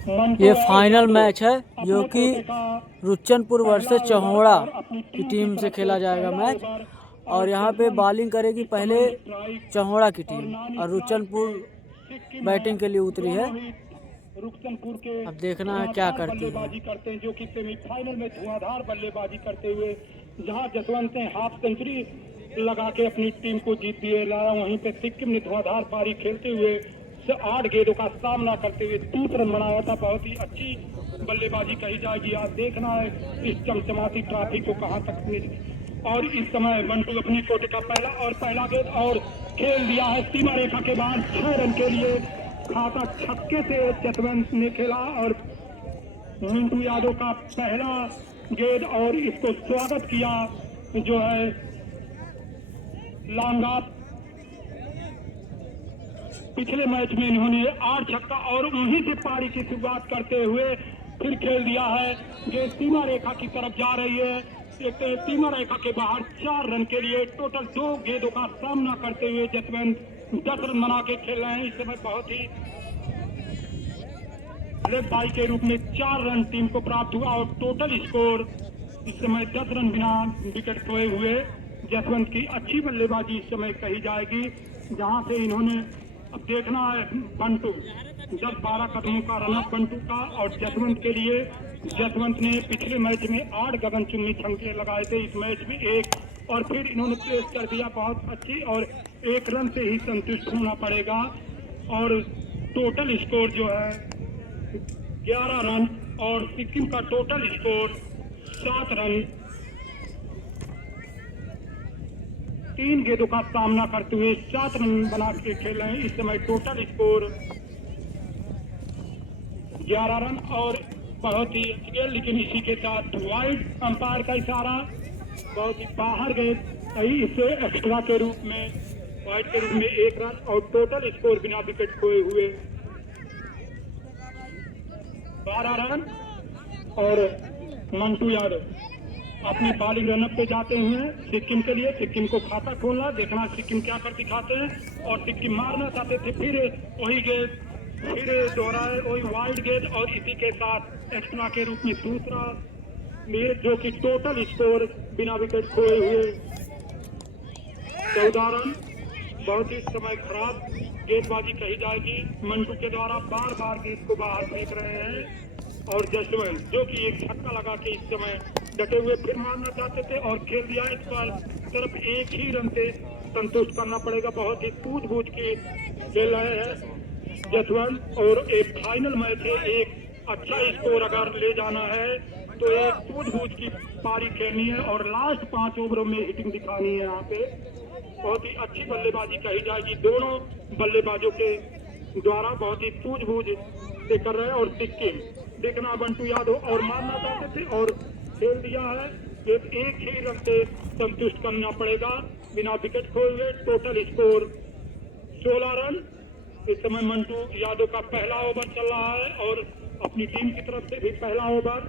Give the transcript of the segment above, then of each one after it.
ये final match है जो कि रुचनपुर वर्सेस चहोड़ा की टीम से खेला जाएगा मैच। और यहाँ पे बॉलिंग करेगी पहले चहोड़ा की टीम और रुचनपुर बैटिंग के लिए उतरी है। अब देखना है क्या करती है। करते हैं जो कि सेमीफाइनल में धुआंधार बल्लेबाजी करते हुए जहां जसवंत ने हाफ सेंचुरी लगा के अपनी टीम को जीत दिए लाया, वहीं पे सिक्किम ने धुआंधार पारी खेलते हुए 8 गेंदों का सामना करते हुए 30 रन बनाया था। बहुत ही अच्छी बल्लेबाजी कही जाएगी। आज देखना है इस चमचमाती ट्रॉफी को कहां तक। और इस समय मंटू अपने कोटे का पहला गेंद और खेल दिया है सीमा रेखा के बाद 6 रन के लिए। खाता छक्के से जसवंत ने खेला और मंटू यादव का पहला गेंद और इसको स्वागत किया जो है लांगा। पिछले मैच में इन्होंने 8 छक्का और उन्हीं से पारी की शुरुआत करते हुए फिर खेल दिया है। गेंद सीमा रेखा की तरफ जा रही है। एक सीमा रेखा के बाहर 4 रन के लिए टोटल 2 गेंदों का सामना करते हुए जसवंत 10 रन बना के खेल रहे हैं। इस समय बहुत ही लेग बाई के रूप में 4 रन टीम को प्राप्त हुआ और टोटल स्कोर इस समय 10 रन बिना विकेट खोए हुए। जसवंत की अच्छी बल्लेबाजी इस समय कही जाएगी जहां से इन्होंने अब देखना है बंटू 10-12 कदमों का रन बंटू का। और जसवंत के लिए जसवंत ने पिछले मैच में 8 गगनचुम्बी छक्के लगाए थे, इस मैच में 1 और फिर इन्होंने प्लेस कर दिया बहुत अच्छी और 1 रन से ही संतुष्ट होना पड़ेगा। और टोटल स्कोर जो है 11 रन और सिक्किम का टोटल स्कोर 7 रन। 3 गेंदों का सामना करते हुए 7 रन बना के खेल रहे हैं। इस समय टोटल स्कोर 11 रन और बहुत ही अच्छी गेंद, लेकिन इसी के साथ वाइड अंपायर का इशारा बहुत ही बाहर गए सही, इसे एक्स्ट्रा के रूप में वाइड के रूप में 1 रन और टोटल स्कोर बिना विकेट खोए हुए 12 रन। और मंटू यादव अपने बॉलिंग रनअप पे जाते हैं सिक्किम के लिए। सिक्किम को खाता खोलना, देखना सिक्किम क्या कर दिखाते हैं। और सिक्किम मारना चाहते थे, फिर वही गेंद फिर दोहराए वही वाइड गेंद और इसी के साथ एक्स्ट्रा के रूप में दूसरा मैच जो कि टोटल स्कोर बिना विकेट खोए हुए 14 रन। बहुत ही समय खराब गेंदबाजी कही जाएगी मंटू के द्वारा, बार बार गेंद को बाहर फेंक रहे हैं। और जसवंत जो कि एक छक्का लगा के इस समय डटे हुए फिर मारना चाहते थे और खेल दिया। इस पर सिर्फ 1 ही रन से संतुष्ट करना पड़ेगा। बहुत ही सूझबूझ के खेल रहे हैं जसवंत। और एक फाइनल मैच है, एक अच्छा स्कोर अगर ले जाना है तो एक सूझबूझ की पारी खेलनी है और लास्ट 5 ओवरों में हिटिंग दिखानी है। यहाँ पे बहुत ही अच्छी बल्लेबाजी कही जाएगी दोनों बल्लेबाजों के द्वारा, बहुत ही सूझबूझ से कर रहे हैं। और सिक्किम देखना बंटू यादव और मारना चाहते थे और खेल दिया है। एक ही रन से संतुष्ट करना पड़ेगा बिना विकेट खोए हुए। Total score 16 run. इस समय मंटू यादव का पहला ओवर चल रहा है और अपनी टीम की तरफ से भी पहला ओवर।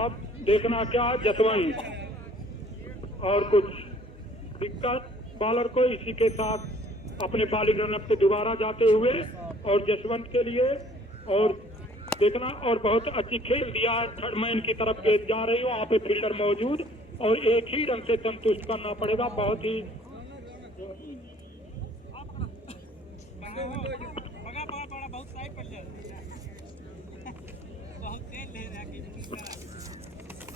अब देखना क्या जसवंत और कुछ दिक्कत बॉलर को, इसी के साथ अपने बॉलिंग रनअप पे दोबारा जाते हुए और जसवंत के लिए और देखना। और बहुत अच्छी खेल दिया है, थर्ड मैन की तरफ गेंद जा रही हो, वहाँ पे फील्डर मौजूद और 1 ही रन से संतुष्ट करना पड़ेगा। बहुत ही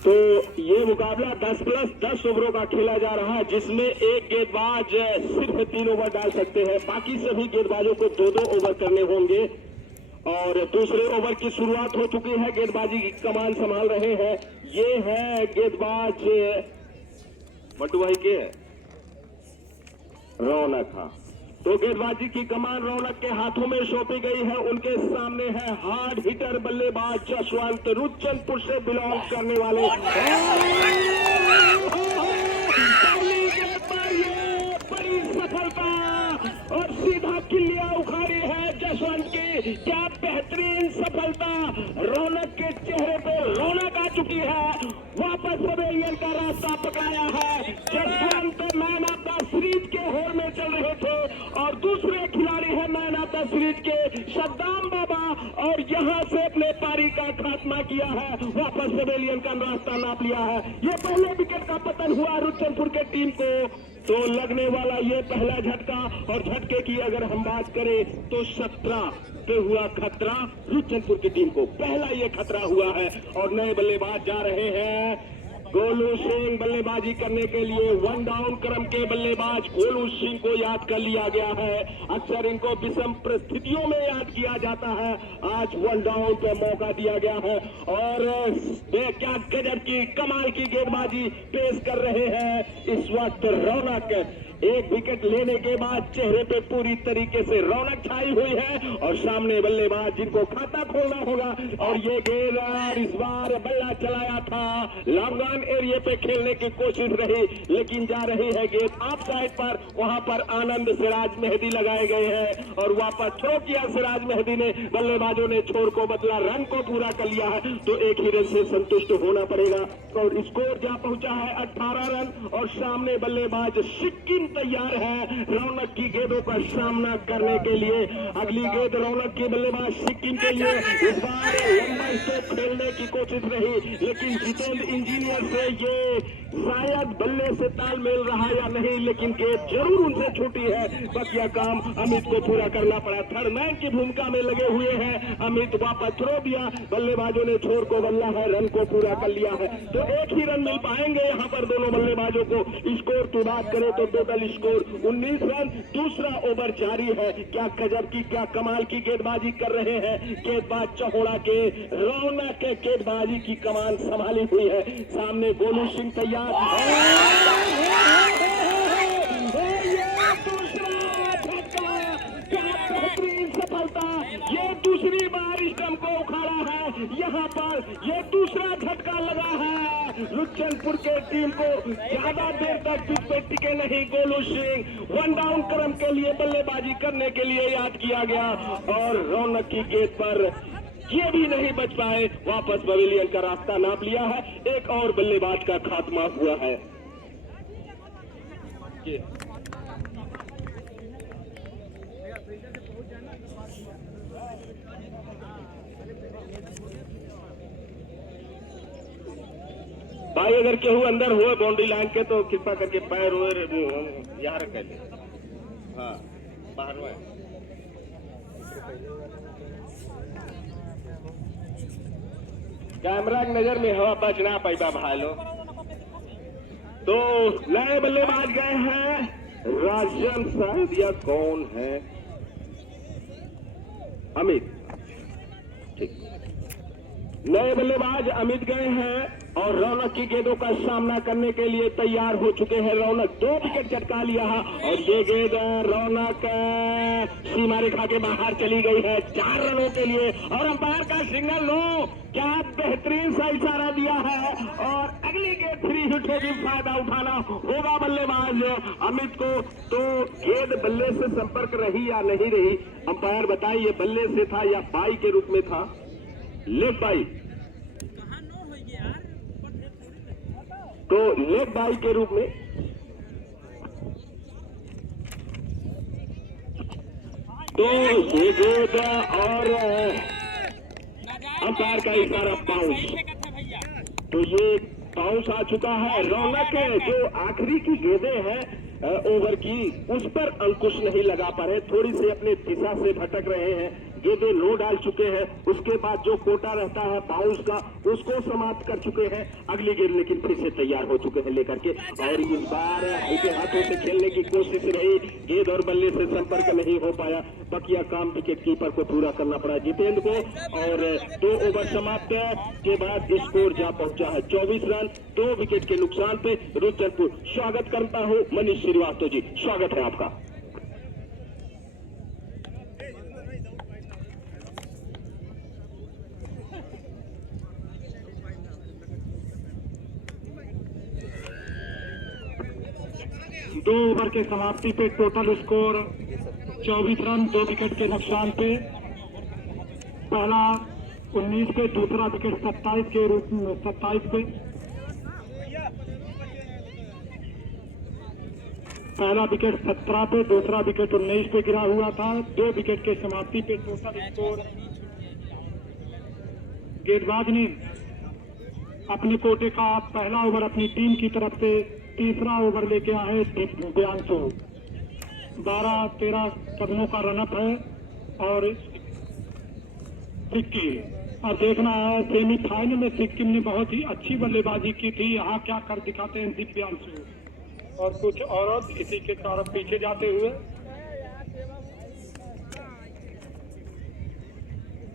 तो ये मुकाबला 10+10 ओवरों का खेला जा रहा है, जिसमें एक गेंदबाज सिर्फ 3 ओवर डाल सकते हैं, बाकी सभी गेंदबाजों को 2-2 ओवर करने होंगे। और दूसरे ओवर की शुरुआत हो चुकी है, गेंदबाजी की कमान संभाल रहे हैं ये है गेंदबाज बटू भाई के रौनक। तो गेंदबाजी की कमान रौनक के हाथों में सौंपी गई है। उनके सामने है हार्ड हिटर बल्लेबाज जसवंत, रुचनपुर से बिलोंग करने वाले। बड़ी सफलता और सीधा किल्लियां उखाड़ी है जसवंत की। क्या बेहतरीन सफलता, रौनक के चेहरे पे रौनक आ चुकी है, वापस पवेलियन का रास्ता पकड़ाया है। Jaswant man of the series के होड़ में चल रहे थे और दूसरे खिलाड़ी है मैन ऑफ द सीरीज के सद्दाम बाबा, और यहां से अपने पारी का खात्मा किया है, वापस पवेलियन का रास्ता नाप लिया है। ये पहले विकेट का पतन हुआ रुचनपुर के टीम को, तो लगने वाला ये पहला झटका। और झटके की अगर हम बात करें तो 17 पे हुआ खतरा रुचनपुर की टीम को, पहला ये खतरा हुआ है। और नए बल्लेबाज जा रहे हैं गोलू सिंह बल्लेबाजी करने के लिए। वन डाउन क्रम के बल्लेबाज गोलू सिंह को याद कर लिया गया है। अक्सर इनको विषम परिस्थितियों में याद किया जाता है, आज वन डाउन पे मौका दिया गया है। और क्या गजब की कमाल की गेंदबाजी पेश कर रहे हैं इस वक्त रौनक। एक विकेट लेने के बाद चेहरे पे पूरी तरीके से रौनक छाई हुई है, और सामने बल्लेबाज जिनको खाता खोलना होगा। और ये गेंद इस बार बल्ला चलाया था, लॉन्ग ऑन एरिया पे खेलने की कोशिश रही, लेकिन जा रही है गेंद ऑफ साइड पर। वहां पर आनंद सिराज मेहदी लगाए गए हैं, और वापस थ्रो किया सिराज मेहदी ने। बल्लेबाजों ने छोर को बदला, रन को पूरा कर लिया है, तो एक ही रन से संतुष्ट होना पड़ेगा। और स्कोर जा पहुंचा है 18 रन, और सामने बल्लेबाज सिक्किम तैयार है रौनक की गेंदों का सामना करने के लिए। अगली गेंद रौनक की बल्लेबाज सिक्किम के लिए। इस बार लंबा स्ट्रोक खेलने की कोशिश रही, लेकिन जितेंद्र इंजीनियर से ये शायद बल्ले से तालमेल रहा या नहीं, लेकिन गेंद जरूर उनसे छूटी है। बकिया काम अमित को पूरा करना पड़ा। थर्ड मैन की भूमिका में लगे हुए हैं अमित, वापस थ्रो दिया, बल्लेबाजों ने छोर को बदला है, रन को पूरा कर लिया है। तो एक ही रन मिल पाएंगे यहाँ पर दोनों बल्लेबाजों को। स्कोर की बात करें तो टोटल स्कोर 19 रन। दूसरा ओवर जारी है। क्या गजब की, क्या कमाल की गेंदबाजी कर रहे हैं गेंदबाज चौहोड़ा के। रौनक के गेंदबाजी की कमान संभाली हुई है। सामने गोलू सिंह तैयार। बेहतरीन सफलता, ये दूसरी बार स्टंप को उखाड़ा है। यहाँ पर ये दूसरा झटका लगा है रुचनपुर के टीम को। ज्यादा देर तक पिच पे टिके नहीं गोलू सिंह। वन डाउन क्रम के लिए बल्लेबाजी करने के लिए याद किया गया, और रौनक की गेंद पर ये भी नहीं बच पाए। वापस पवेलियन का रास्ता नाप लिया है। एक और बल्लेबाज का खात्मा हुआ है। भाई अगर केहू अंदर हुए बाउंड्री लाइन के तो कृपा करके पैर यहाँ रख ले। हाँ बाहर में कैमरा की नजर में हवा बचना पैदा भाई लोग। तो नए बल्लेबाज गए हैं राजन शायद या कौन है, अमित। ठीक, नए बल्लेबाज अमित गए हैं और रौनक की गेंदों का सामना करने के लिए तैयार हो चुके हैं। रौनक 2 विकेट चटका लिया है, और ये गेंद रौनक सीमा रेखा के बाहर चली गई है 4 रनों के लिए। और अंपायर का सिग्नल नो, क्या बेहतरीन सा इशारा दिया है। और अगली गेंद 3 हिट होगी, फायदा उठाना होगा बल्लेबाज अमित को। तो गेंद बल्ले से संपर्क रही या नहीं रही, अंपायर बताइए। बल्ले से था या बाई के रूप में था? लेग बाई, तो लेग बाई के रूप में। तो ये गेंद और अंपायर का इशारा बाउंस, तो ये बाउंस आ चुका है। रौनक जो आखिरी की गेंदें हैं ओवर की, उस पर अंकुश नहीं लगा पा रहे, थोड़ी सी अपने दिशा से भटक रहे हैं। गेंदें लो डाल चुके हैं, उसके बाद जो कोटा रहता है बाउंस का उसको समाप्त कर चुके हैं। अगली गेंद लेकिन फिर से तैयार हो चुके हैं लेकर के, और इस बार हल्के हाथों से खेलने की कोशिश रही, गेंद और बल्ले से संपर्क नहीं हो पाया। बकिया काम विकेट कीपर को पूरा करना पड़ा जितेंद्र को, और 2 ओवर समाप्त के बाद स्कोर जा पहुंचा है 24 रन 2 विकेट के नुकसान पे रुचनपुर। स्वागत करता हूं मनीष श्रीवास्तव जी, स्वागत है आपका। दो ओवर के समाप्ति पे टोटल स्कोर 24 रन 2 विकेट के नुकसान पे। पहला 19 पे, दूसरा विकेट 27 के रूप में 27 पे। पहला विकेट 17 पे, दूसरा विकेट 19 पे गिरा हुआ था। 2 विकेट के समाप्ति पे टोटल स्कोर गेंदबाज ने अपने कोटे का पहला ओवर अपनी टीम की तरफ से, तीसरा ओवर लेके आए दिव्यांशु। 12-13 कदमों का रनअप है और सिक्किम अब देखना है सेमीफाइनल में सिक्किम ने बहुत ही अच्छी बल्लेबाजी की थी। यहाँ क्या कर दिखाते हैं दिव्यांशु और कुछ औरत इसी के तरफ पीछे जाते हुए।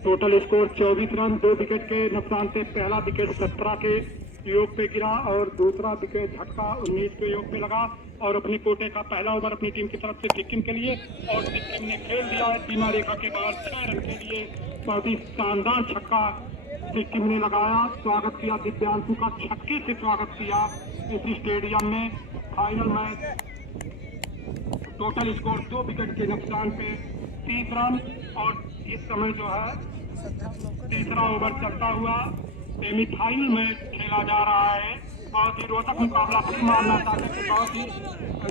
टोटल स्कोर 24 रन, 2 विकेट के नुकसान से पहला विकेट 17 के योग पे गिरा और दूसरा विकेट झटका 19 के योग पे लगा और अपने कोटे का पहला ओवर अपनी टीम की तरफ से सिक्किम के लिए और सिक्किम ने खेल दिया है सीमा रेखा के बाहर 6 रन के लिए। बहुत ही शानदार छक्का सिक्किम ने लगाया। स्वागत किया दिव्यांशु का, छक्के से स्वागत किया इसी स्टेडियम में। Final match total score 2 wicket के नुकसान पे 30 रन और इस समय जो है तीसरा ओवर चलता हुआ सेमीफाइनल मैच खेला जा रहा है। बहुत ही रोचक मुकाबला फिर मानना चाहते थे। बहुत ही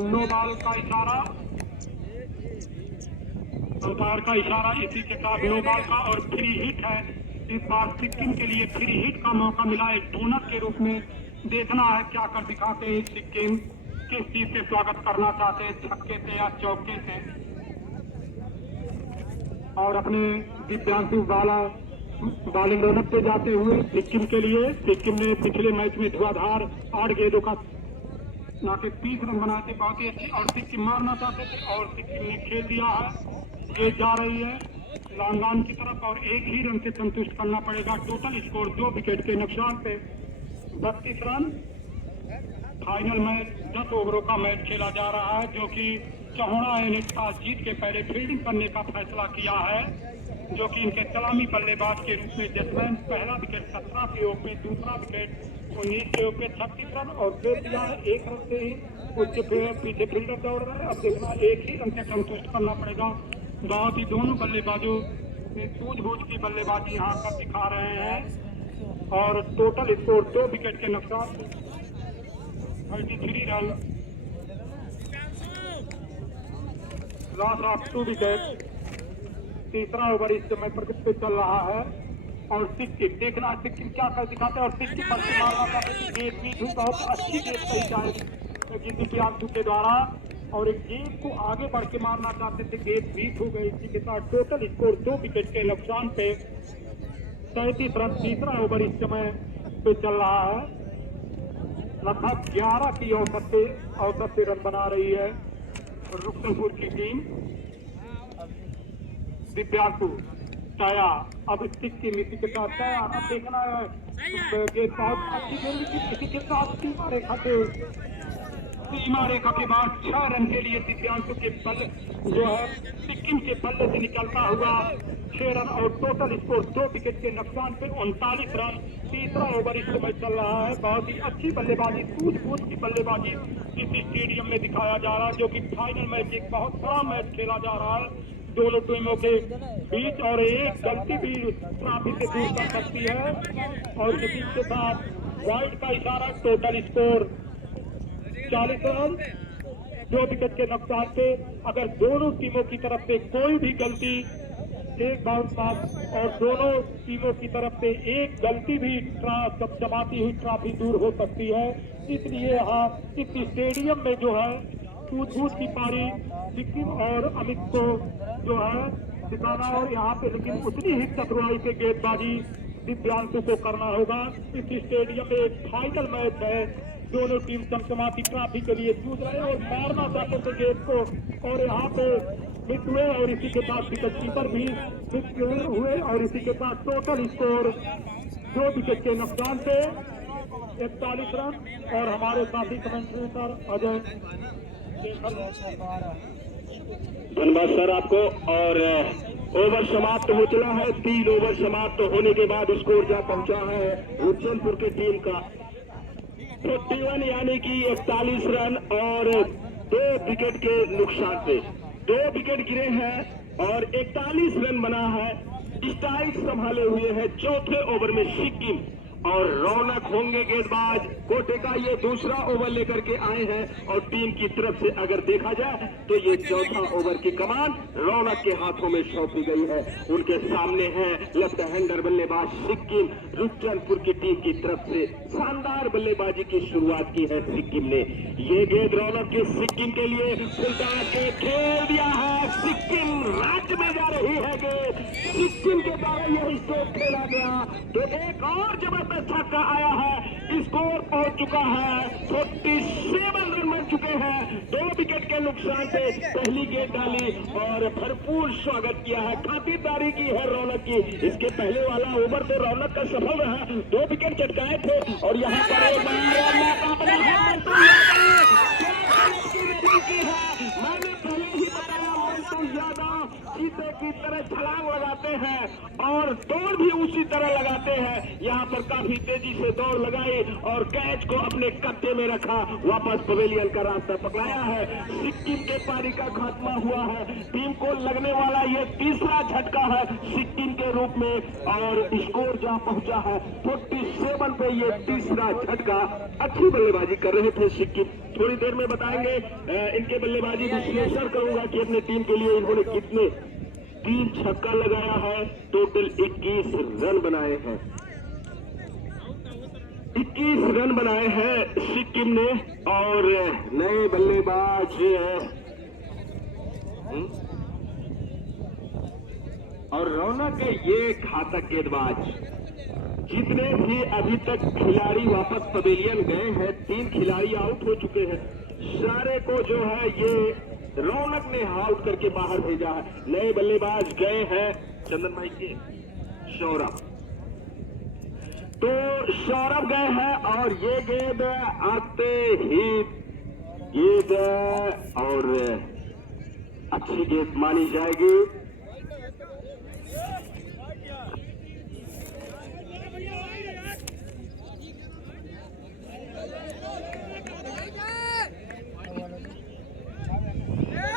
नो बॉल का इशारा, अंपायर का इशारा इसी के साथ नो बॉल का और फ्री हिट है। इस बार सिक्किम के लिए फ्री हिट का मौका मिला एक बोनस के रूप में। देखना है क्या कर दिखाते हैं सिक्किम, किस चीज से स्वागत करना चाहते हैं, छक्के से या चौके से। और अपने दिव्यांशु बॉलिंग रनअप पे जाते हुए सिक्किम के लिए। सिक्किम ने पिछले मैच में धुआंधार 8 गेंदों का नाके 30 रन बनाए थे, बहुत ही अच्छी और सिक्किम मारना चाहते थे और सिक्किम ने खेल दिया है। गेंद जा रही है लांगान की तरफ और 1 ही रन से संतुष्ट करना पड़ेगा। टोटल स्कोर 2 विकेट के नुकसान पे 32 रन। फाइनल मैच 10 ओवरों का मैच खेला जा रहा है जो कि चौहाड़ा ने टॉस जीत के पहले फील्डिंग करने का फैसला किया है, जो कि इनके सलामी बल्लेबाज के रूप में जसवंत पहला विकेट 17 के योग में, दूसरा विकेट 19 के योग में 36 रन और खेल दिया है 1 रन से ही। उसके पीछे फील्डर दौड़ रहे हैं। अब देखना 1 ही रन से संतुष्ट करना पड़ेगा। बहुत ही दोनों बल्लेबाजों ने सूझबूझ की बल्लेबाजी यहाँ पर दिखा रहे हैं और टोटल स्कोर 2 विकेट के नुकसान 33 रन, लॉस ऑफ 2 विकेट। तीसरा ओवर इस समय प्रगति पे चल रहा है और सिक्किम देखना सिक्किम क्या कर दिखाते हैं और सिक्किम पर मारना चाहते हैं। गेंद भी थी, बहुत अच्छी गेंद सही जाए दिव्यांशु के द्वारा और एक गेंद को आगे बढ़ के मारना चाहते थे, गेंद बीट हो गई। इसी के साथ टोटल स्कोर 2 विकेट के नुकसान पे 37 रन। तीसरा ओवर इस समय पे चल रहा है। लगभग 11 की औसत से रन बना रही है रुस्तमपुर की टीम। दिव्यांशु टाया अब सिक्किम इसी के साथ टाया। अब देखना है गेंद बहुत अच्छी गेंद इसी के साथ सीमा रेखा के बाद 6 रन के लिए दिव्यांशु के बल्ले जो है सिक्किम के बल्ले से निकलता हुआ 6 रन और टोटल स्कोर 2 विकेट के नुकसान पे 39 रन। तीसरा ओवर इस समय चल रहा है। बहुत ही अच्छी बल्लेबाजी, सूझबूझ की बल्लेबाजी इस स्टेडियम में दिखाया जा रहा है, जो कि फाइनल मैच एक बहुत बड़ा मैच खेला जा रहा है दोनों टीमों के बीच और एक गलती भी ट्रॉफी से दूर कर सकती है। और इसी के साथ वाइड का इशारा। टोटल स्कोर 40 रन, 2 विकेट के नुकसान पे। अगर दोनों टीमों की तरफ से कोई भी गलती, एक बाउंस पास और दोनों टीमों की तरफ से एक गलती भी चबाती हुई ट्रॉफी दूर हो सकती है। इसलिए यहाँ इस स्टेडियम में जो है सूझबूझ की पारी सिक्किम और अमित को जो है दिखाना और यहाँ पे लेकिन उतनी ही चतुराई से गेंदबाजी दिव्यांशु को करना होगा। इस स्टेडियम में एक फाइनल मैच है, दोनों टीम चमचमाती ट्रॉफी के लिए जूझ रहे हैं और मारना चाहते थे गेंद को और यहाँ पे हिट हुए और इसी के साथ विकेट कीपर भी हिट हुए और इसी के साथ टोटल स्कोर 2 विकेट के नुकसान से 41 रन। और हमारे साथी कमेंटेटर अजय। धन्यवाद सर आपको। और ओवर समाप्त हो चला है। 3 ओवर समाप्त होने के बाद स्कोर जा पहुंचा है रुचनपुर की टीम का 41 यानी कि 41 रन और 2 विकेट के नुकसान पे 2 विकेट गिरे हैं और 41 रन बना है। स्ट्राइक संभाले हुए है चौथे ओवर में सिक्किम और रौनक होंगे गेंदबाज। कोटे का ये दूसरा ओवर लेकर के आए हैं और टीम की तरफ से अगर देखा जाए तो ये चौथा ओवर की कमान रौनक के हाथों में सौंपी गई है। उनके सामने है लेफ्ट हैंडर बल्लेबाज सिक्किम। रुच्चनपुर की टीम की तरफ से शानदार बल्लेबाजी की शुरुआत की है सिक्किम ने। ये गेंद रौनक के सिक्किम के लिए उल्टा के खेल दिया है। सिक्किम राज्य में जा रही है गेंद, सिक्किम के द्वारा यह स्ट्रोक खेला गया तो एक और जबरदस्त छक्का आया है। स्कोर पहुंच चुका है 47 रन बन चुके हैं। 2 विकेट के नुकसान से पहली गेंद डाली और भरपूर स्वागत किया है, खातिरदारी की है रौनक की। इसके पहले वाला ओवर तो रौनक का सफल रहा, 2 विकेट चटकाए थे और यहाँ पर एक मैंने पहले ही बताया मंटू यादव चीते की तरह छलांग लगाते हैं और दौड़ भी उसी तरह लगाते हैं। यहाँ पर काफी तेजी से दौड़ लगाई और कैच को अपने कब्जे में रखा, वापस पवेलियन का रास्ता पकड़ाया है। सिक्किम के पारी का खात्मा हुआ है। टीम को लगने वाला ये तीसरा झटका है सिक्किम के रूप में और स्कोर जहाँ पहुंचा है 47 पे ये तीसरा झटका। अच्छी बल्लेबाजी कर रहे थे सिक्किम, थोड़ी देर में बताएंगे इनके बल्लेबाजी विश्लेषण करूंगा कि अपने टीम के लिए इन्होंने कितने 3 छक्का लगाया है। टोटल 21 रन बनाए हैं, 21 रन बनाए हैं सिक्किम ने। और नए बल्लेबाज और रौनक के ये घातक गेंदबाज, जितने भी अभी तक खिलाड़ी वापस पवेलियन गए हैं, 3 खिलाड़ी आउट हो चुके हैं, सारे को जो है ये रौनक ने आउट करके बाहर भेजा है। नए बल्लेबाज गए हैं चंदन भाई के सौरभ, तो सौरभ गए हैं और ये गेंद आते ही गेंद और अच्छी गेंद मानी जाएगी।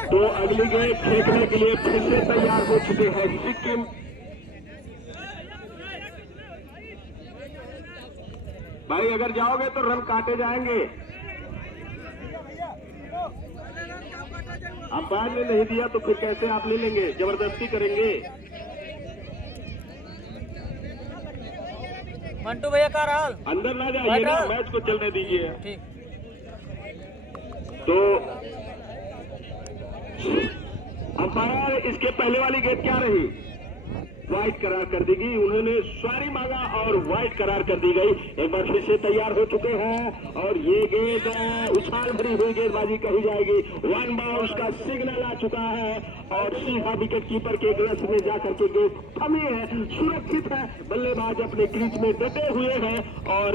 तो अगली गेंद फेंकने के लिए फिर से तैयार हो चुके हैं सिक्किम। भाई अगर जाओगे तो रन काटे जाएंगे। अंपायर ने नहीं दिया तो फिर कैसे आप ले लेंगे, जबरदस्ती करेंगे। मंटू भैया का हाल अंदर ना जाइए ना, मैच को चलने दीजिए। तो अंपायर इसके पहले वाली गेंद क्या रही, वाइड करार कर दी गई। उन्होंने सॉरी मांगा और वाइड करार कर दी गई। एक बार फिर से तैयार हो चुके हैं और ये गेंद उछाल भरी हुई गेंदबाजी कही जाएगी। 1 बाउंस का सिग्नल आ चुका है और सीधा विकेट कीपर के ग्लव्स में जाकर के गेंद थमी है, सुरक्षित है। बल्लेबाज अपने क्रीज में डटे हुए हैं और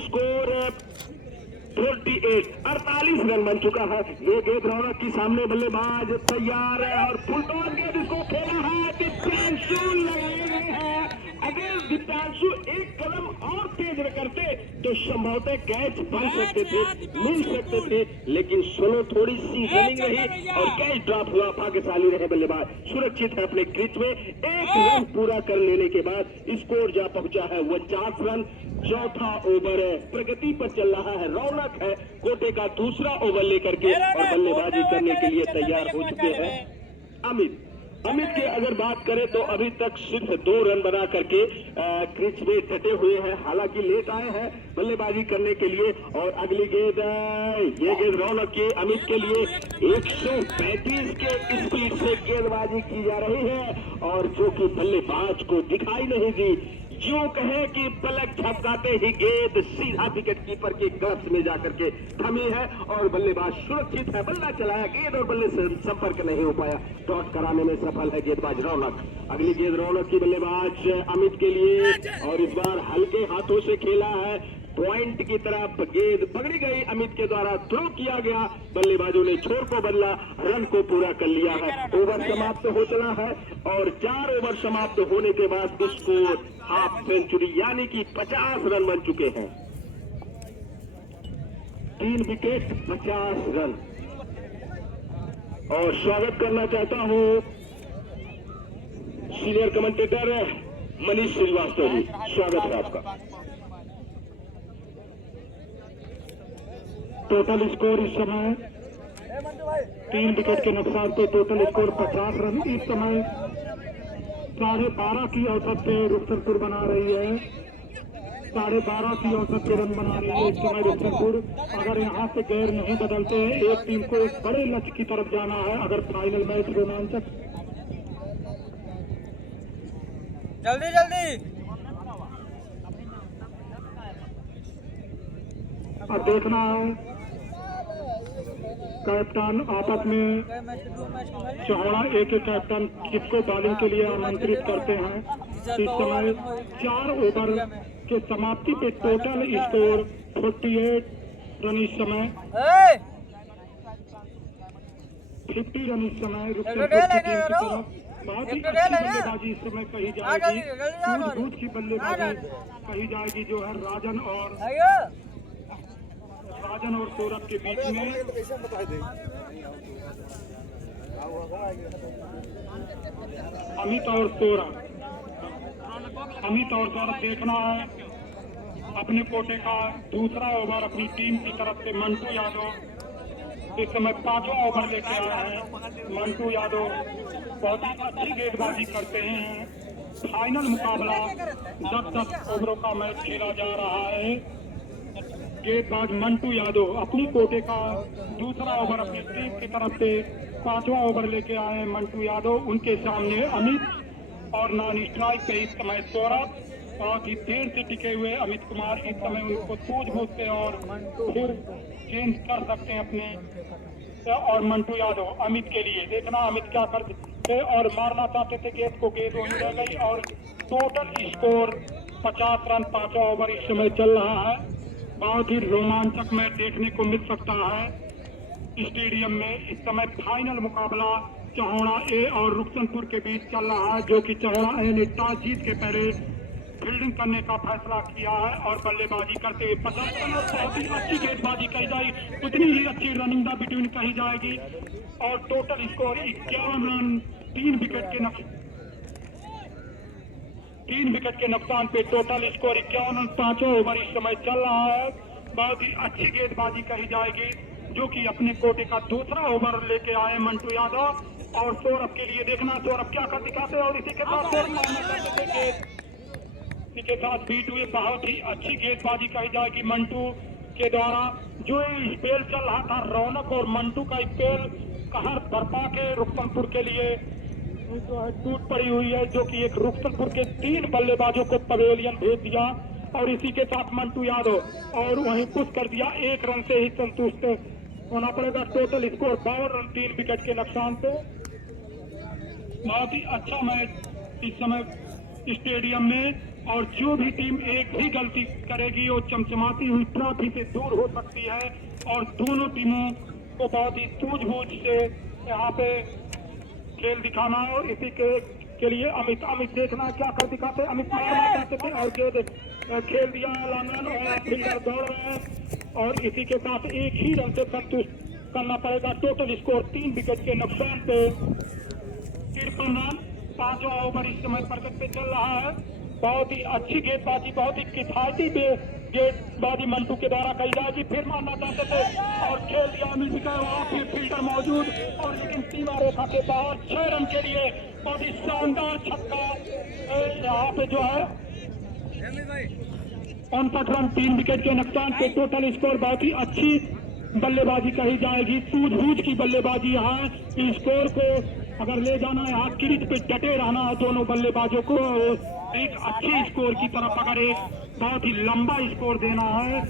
स्कोर 48 रन बन चुका है। ये गेंद रौनक की सामने, बल्लेबाज तैयार है और फुल टॉस गेंद इसको खेला है। दीप्तांशु लगाए गए हैं। अगर दीप्तांशु एक कदम और तेज करते तो संभवतः कैच बन सकते थे, मिल सकते थे, लेकिन सोलो थोड़ी सी रनिंग रही और कैच ड्रॉप हुआ। भाग्यशाली रहे बल्लेबाज, सुरक्षित है अपने क्रीज में। 1 रन पूरा कर लेने के बाद स्कोर जा पहुंचा है 49 रन। चौथा ओवर प्रगति पर चल रहा है। रौनक है कोटे का दूसरा ओवर लेकर के और बल्लेबाजी करने के लिए तैयार हो चुके हैं अमित। अमित की अगर बात करें तो अभी तक सिर्फ 2 रन बना करके क्रीज में डटे हुए हैं। हालांकि लेट आए हैं बल्लेबाजी करने के लिए। और अगली गेंद, ये गेंद रौनक की अमित के लिए 135 के स्पीड से गेंदबाजी की जा रही है और जो कि बल्लेबाज को दिखाई नहीं दी। जो कहे कि पलक झपकाते ही गेंद सीधा विकेट कीपर के ग्लव्स में जाकर के थमी है और बल्लेबाज सुरक्षित है। बल्ला चलाया, गेंद और बल्ले से संपर्क नहीं हो पाया। डॉट कराने में सफल है गेंदबाज रौनक। अगली गेंद रौनक की बल्लेबाज अमित के लिए और इस बार हल्के हाथों से खेला है। पॉइंट की तरफ गेंद पकड़ी गई, अमित के द्वारा थ्रो किया गया। बल्लेबाजों ने छोर को बदला, रन को पूरा कर लिया है। ओवर समाप्त हो चला है और 4 ओवर समाप्त होने के बाद स्कोर हाफ सेंचुरी यानी कि 50 रन बन चुके हैं। 3 विकेट 50 रन। और स्वागत करना चाहता हूं सीनियर कमेंटेटर मनीष श्रीवास्तव जी, स्वागत है आपका। टोटल स्कोर इस समय 3 विकेट के नुकसान पे टोटल स्कोर 50 रन। इस समय 12.5 की औसत पे रुस्तमपुर बना रही है, 12.5 की औसत पे रन बना रही है इस समय रुस्तमपुर। अगर यहाँ से गैर नहीं बदलते हैं, एक टीम को एक बड़े लक्ष्य की तरफ जाना है अगर फाइनल मैच रोमांचक। जल्दी जल्दी अब देखना है कैप्टन आपस में चौड़ा एक कैप्टन किसको बॉलिंग के लिए आमंत्रित करते हैं। इस समय 4 ओवर के समाप्ति पे टोटल स्कोर 48 रन इस समय, 50 रन इस समय रुस्तमपुर की टीम की तरफ। बहुत ही अच्छी बल्लेबाजी इस समय कही जाएगी, सूझबूझ की बल्लेबाजी कही जाएगी जो है राजन और सौरभ के बीच में। अमित और सौरभ देखना है अपने कोटे का दूसरा ओवर अपनी टीम की तरफ से। मंटू यादव इस समय 5वां ओवर लेके आया है। मंटू यादव बहुत ही अच्छी गेंदबाजी करते हैं। फाइनल मुकाबला 10-10 ओवरों का मैच खेला जा रहा है। गेंदबाज मंटू यादव अपनी कोटे का दूसरा ओवर अपनी टीम की तरफ से 5वां ओवर लेके आए हैं मंटू यादव। उनके सामने अमित और नॉन स्ट्राइक पे इस समय सौरभ। बहुत ही देर से टिके हुए अमित कुमार इस समय उनको सूझबूझ से और फिर चेंज कर सकते हैं अपने। और मंटू यादव अमित के लिए देखना अमित क्या करते और मारना चाहते थे गेंद को, गेंद वहीं रह गई। और टोटल स्कोर 50 रन 5वां ओवर इस समय चल रहा है। बहुत ही रोमांचक मैच देखने को मिल सकता है स्टेडियम में। इस समय फाइनल मुकाबला चौड़ा ए और रुस्तमपुर के बीच चल रहा है, जो कि चौड़ा ए ने टॉस जीत के पहले फील्डिंग करने का फैसला किया है और बल्लेबाजी करते हुए 50 रन और बहुत ही अच्छी गेंदबाजी कही जाएगी, उतनी ही अच्छी रनिंग द बिटवीन कही जाएगी। और टोटल स्कोर 51 रन 3 विकेट के नुकसान पे टोटल स्कोर 51 रन 5वां ओवर इस समय चल रहा है। बहुत ही अच्छी गेंदबाजी कही जाएगी जो कि अपने कोटे का दूसरा ओवर लेके आए मंटू यादव। और सौरभ के लिए देखना सौरभ क्या कर दिखाते हैं। और इसी के साथ इसी के साथ बीट हुए बहुत ही अच्छी गेंदबाजी कही जाएगी मंटू के द्वारा। जो स्पेल चल रहा था रौनक और मंटू का स्पेल कहर बरपा के रुस्तमपुर के लिए जो है टूट पड़ी हुई है, जो कि एक रुस्तमपुर के 3 बल्लेबाजों को पवेलियन भेज दिया। और इसी के साथ मंटू यादव और वहीं पुश कर दिया, 1 रन से ही संतुष्ट होना पड़ेगा। टोटल स्कोर 52 रन 3 विकेट के नुकसान से। बहुत ही अच्छा मैच इस समय स्टेडियम में। और जो भी टीम एक भी गलती करेगी वो चमचमाती हुई ट्रॉफी से दूर हो सकती है। और दोनों टीमों को बहुत ही सूझबूझ से यहाँ पे खेल दिखाना है। और इसी के लिए अमित देखना क्या कर दिखाते। अमित मारना चाहते थे और खेल दिया लांगन और फील्डर दौड़ रहे हैं। और इसी के साथ एक ही रन से संतुष्ट करना पड़ेगा। टोटल स्कोर 3 विकेट के नुकसान पे 53 रन 5वां ओवर इस समय प्रगति पे चल रहा है। बहुत ही अच्छी गेंदबाजी, बहुत ही किफायती गेंदबाजी मंटू के द्वारा कही जाएगी। फिर मारना चाहते थे और खेल दिया मिल गया वहाँ फिर फील्डर मौजूद। और लेकिन सीमा रेखा के बाहर 6 रन के लिए बहुत ही शानदार छक्का यहाँ पे जो है 59 रन 3 विकेट के नुकसान पे टोटल स्कोर। बहुत ही अच्छी बल्लेबाजी कही जाएगी, सूझबूझ की बल्लेबाजी। यहाँ स्कोर को अगर ले जाना है, यहाँ क्रीज पे डटे रहना है दोनों बल्लेबाजों को। एक अच्छे स्कोर की तरफ अगर एक बहुत ही लंबा स्कोर देना है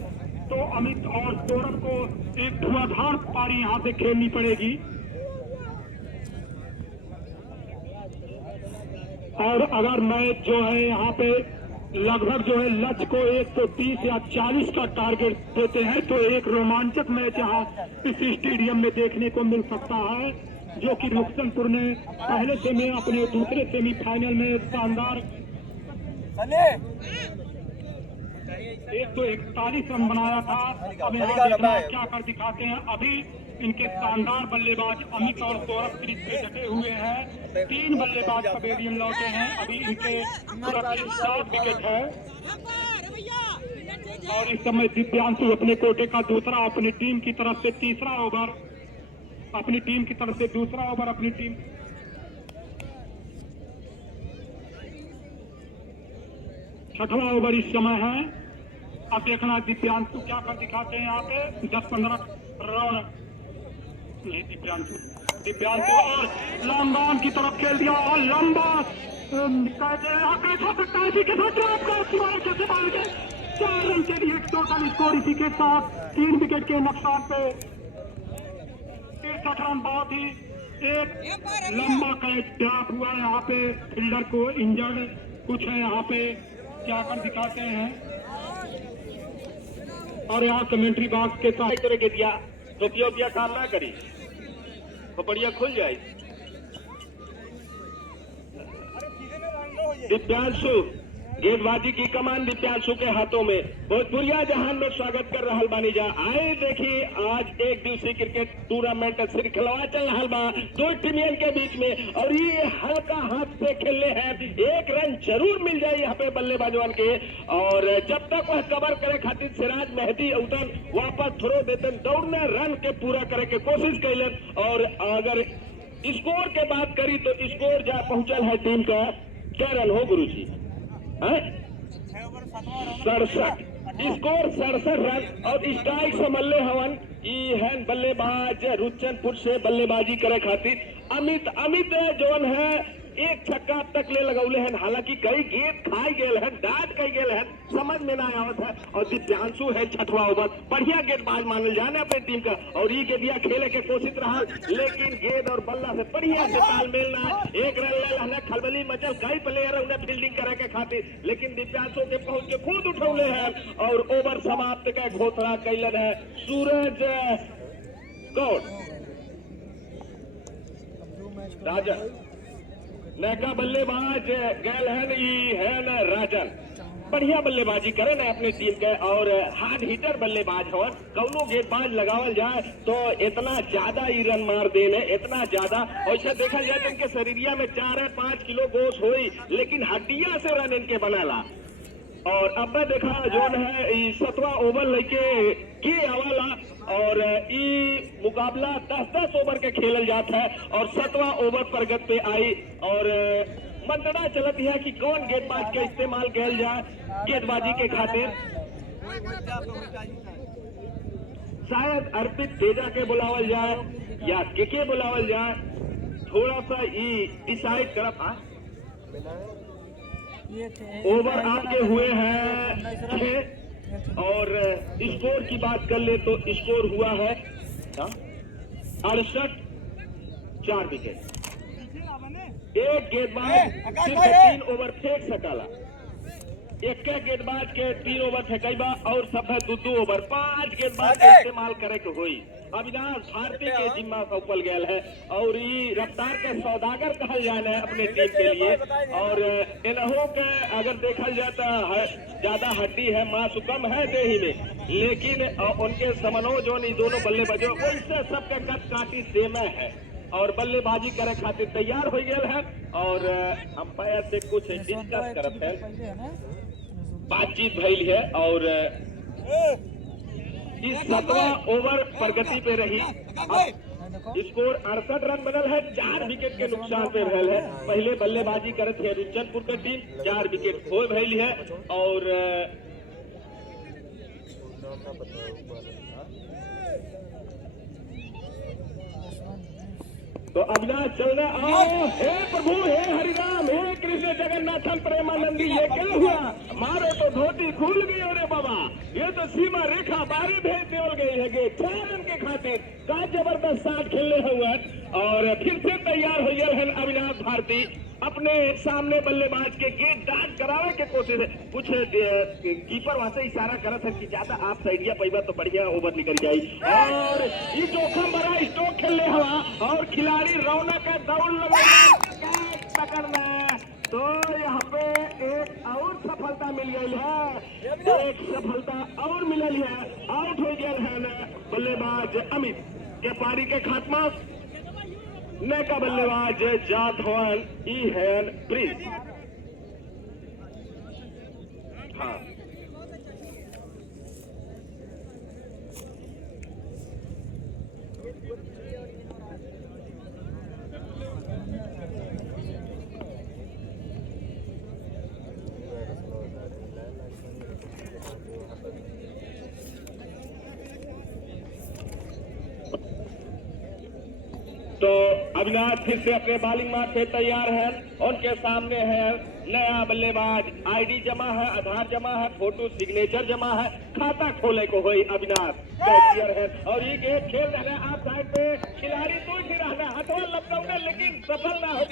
तो अमित और सौरभ को एक धुआंधार पारी यहाँ से खेलनी पड़ेगी। और अगर मैच जो है यहाँ पे लगभग जो है लक्ष्य को 130 या 40 का टारगेट देते हैं तो एक रोमांचक मैच यहाँ इस स्टेडियम में देखने को मिल सकता है, जो कि रुस्तमपुर ने पहले सेमी अपने दूसरे सेमीफाइनल में शानदार 141 रन बनाया था। अब यहाँ देखना क्या कर दिखाते हैं। अभी इनके शानदार बल्लेबाज अमित और सौरभ क्रीज पे डटे हुए हैं। 3 बल्लेबाज पवेलियन लौटे हैं। अभी इनके सुरक्षित 7 विकेट है और इस समय दिव्यांशु अपने कोटे का दूसरा, अपनी टीम की तरफ से तीसरा ओवर, अपनी टीम की तरफ से दूसरा ओवर अपनी टीम। छठवां ओवर इस समय है। अब देखना दिव्यांशु क्या कर दिखाते हैं यहाँ पे। 10-15 रन नहीं, दिव्यांशु और लंबा की तरफ खेल दिया और लंबा कैसे हो सकता है इसी के साथ 4 रन के लिए टोटल स्कोर इसी के साथ 3 विकेट के नुकसान पे 63 रन। बहुत ही एक लंबा कैच ड्रॉप हुआ यहाँ पे, फील्डर को इंजर्ड कुछ है यहाँ पे, क्या कर दिखाते हैं। और यहाँ कमेंट्री बॉक्स के साथ तरह के दिया टोपिया काम ना करी तो बढ़िया खुल जाए। दिव्यांशु गेंदबाजी की कमान दिव्यांशु के हाथों में। भोजपुरिया जहान में स्वागत कर रहा बानी जा। आए देखिए आज एक दिवसीय क्रिकेट टूर्नामेंट श्रृंखला चल रहा बा 2 टीमियन के बीच में और ये हल्का हाथ से खेलने हैं। 1 रन जरूर मिल जाए यहाँ पे बल्लेबाजवान के और जब तक वह कवर करे खातिर सिराज मेहदी उठन वापस थ्रो देते दौड़ने रन के पूरा करे के कोशिश कैलन। और अगर स्कोर के बात करी तो स्कोर जा पहुंचल है टीम का क्या रन हो गुरु जी 67 स्कोर 67 रन और स्ट्राइक संभले हवन है बल्लेबाज रुचनपुर से बल्लेबाजी करे खातिर अमित जोन है 1 छक्का अब तक ले लगौले हैं। हालांकि कई गेंद खाई गेल है, डाट कई गेल है, समझ में ना आवत है। और दिव्यांशु है 6वां ओवर, बढ़िया गेंदबाज मानल जाने अपनी टीम का और ये गेंदिया खेले के कोशिश रहा लेकिन गेंद और बल्ला से बढ़िया से तालमेल ना 1 रन ले लहने खलबली मचल। कई प्लेयर उन्हें फील्डिंग करे के खातिर लेकिन दिव्यांशु के पहुंच के खुद उठौले हैं और ओवर समाप्त के घोषणा कैलन है सूरज गौड़ राजा नैका बल्लेबाज गैलहन राजन बढ़िया बल्लेबाजी करे ना अपनी टीम के और हार्ड हिटर बल्लेबाज हो। कौनो गेंदबाज लगावल जाए तो इतना ज्यादा ही रन मार देने इतना ज्यादा ऐसा देखा जाए तो इनके शरीरिया में 4-5 किलो गोश हुई लेकिन हड्डिया से रन इनके बनाला। और अब मैं देखा जोन है 7वां ओवर लेके के आवाला और ई मुकाबला 10-10 ओवर के खेलल जाता है और 7वां ओवर प्रगति पे आई और मंत्रणा चलती है कि कौन गेंदबाज का इस्तेमाल किया जाए गेंदबाजी के खातिर। शायद अर्पित तेजा के बुलावल जाए या के बुलावल जाए, थोड़ा सा ये डिसाइड करब। ओवर आपके हुए हैं 6 और स्कोर की बात कर ले तो स्कोर हुआ है 68, 4 विकेट। एक गेंदबाज सिर्फ 3 ओवर फेंक सकाला, एक गेंदबाज के 3 ओवर फेंकबा और सब है 2-2 ओवर 5 गेंदबाज का इस्तेमाल करे के हुई। अविनाश भारती के जिम्मा सौंपल गया है और ये रफ्तार के सौदागर कहल जाने अपने टीम के लिए। और इन्हों के अगर देखा जाता है ज्यादा हड्डी है, मांस कम है देही में लेकिन उनके समनो जो दोनों बल्लेबाजों वैसे सबके कद काटी सेम है और बल्लेबाजी करे खातिर तैयार हो गए हैं। और अंपायर से कुछ डिस्कस करत है, बातचीत भइल है और इस 7वां ओवर प्रगति पे रही। स्कोर 68 रन बनल है, 4 विकेट के नुकसान पे भैल है। पहले बल्लेबाजी करे थे रुचनपुर का टीम, 4 विकेट खो भैल है और तो अविनाश चलना आओ। हे प्रभु, हे हरिराम, हे कृष्ण जगन्नाथन प्रेमानंदी, ये क्या हुआ? मारो तो धोती खुल गई। अरे बाबा, ये तो सीमा रेखा बारी भेज देवल गई है। 4 रन के खातिर का जबरदस्त शॉट खेलने हुए और फिर से तैयार हो गए हैं अविनाश भारती। अपने सामने बल्लेबाज के गेट डाट करावे के कोशिश है। कुछ कीपर वहां से इशारा करत है कि ज्यादा आप साइडिया पैबा तो बढ़िया ओवर निकल जाए और ये जोखिम भरा स्ट्रोक खेलने हवा और खिलाड़ी रौनक है दौड़ पकड़ना तो यहाँ पे एक और सफलता मिल गई है, एक सफलता और मिलल है। आउट हो गया है बल्लेबाज अमित। के पारी के खात्मा नए का बल्लेबाज जाधवन इहन प्रिंस। हाँ तो अविनाश फिर से अपने बॉलिंग मार्ग पे तैयार है। उनके सामने है नया बल्लेबाज। आईडी जमा है, आधार जमा है, फोटो सिग्नेचर जमा है, खाता खोले को हुई अविनाश कैशियर है। और ये गेम खेल रहे हैं आप साइड पे खिलाड़ी तो ही रहना हथवा लगता लेकिन सफल ना हो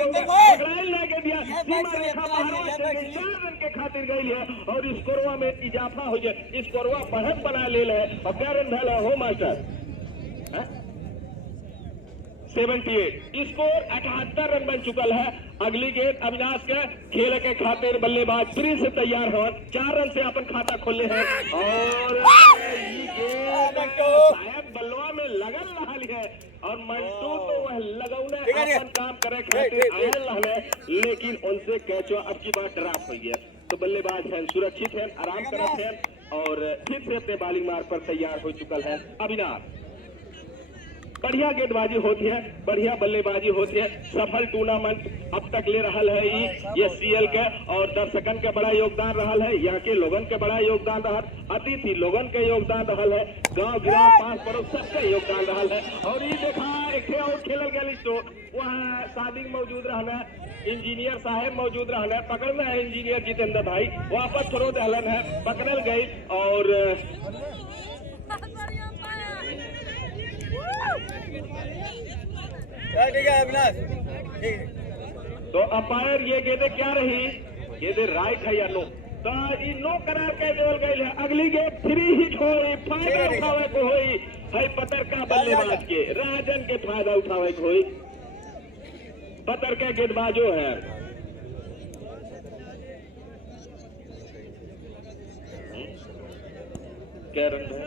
लगे दिया सीमा रेखा बाहर 4 रन के खातिर गई है और स्कोरवा में इजाफा हो जाए, स्कोरवा बढ़त बना ले और क्या रन भैल हो मास्टर 78 स्कोर 78 रन बन चुकल है। अगली गेंद अविनाश के खेल के खातिर बल्लेबाज प्रिंस से तैयार हो 4 रन से अपन खाता खोले हैं और शायद बल्लवा में लगन रहा है और मंटू तो वह लगौने अपन काम करे खातिर आयल रहले लेकिन उनसे कैचवा अब की बार ड्रॉप हो गया। तो बल्लेबाज है सुरक्षित है, आराम करते हैं और फिर से अपने बॉलिंग मार्ग पर तैयार हो चुकल है अविनाश। बढ़िया गेंदबाजी होती है, बढ़िया बल्लेबाजी होती है। सफल टूर्नामेंट अब तक ले रहा है ये सीएल के और दर्शकन के बड़ा योगदान रहा है, यहाँ के लोगन के बड़ा योगदान रहा, अतिथि लोगन के योगदान रहा है, गांव गिराव पास पड़ोस सबके योगदान रहा है। और ये देखा एक और खेलल गया तो वहाँ शादी मौजूद रहना, इंजीनियर साहब मौजूद रहना, पकड़ना है इंजीनियर जितेंद्र भाई वापस थ्रो दहलन है, पकड़ल गई और तो अंपायर ये गेंदे क्या रही, गेंदे राइट है या नो, तो नो करार के देवल गई है। अगली गेंद 3 हिट हुई, फायदा उठावे को हुई है पतर का बल्लेबाज के, राजन के फायदा उठावे को हुई पतर के गेंदबाजों है। क्या रन है,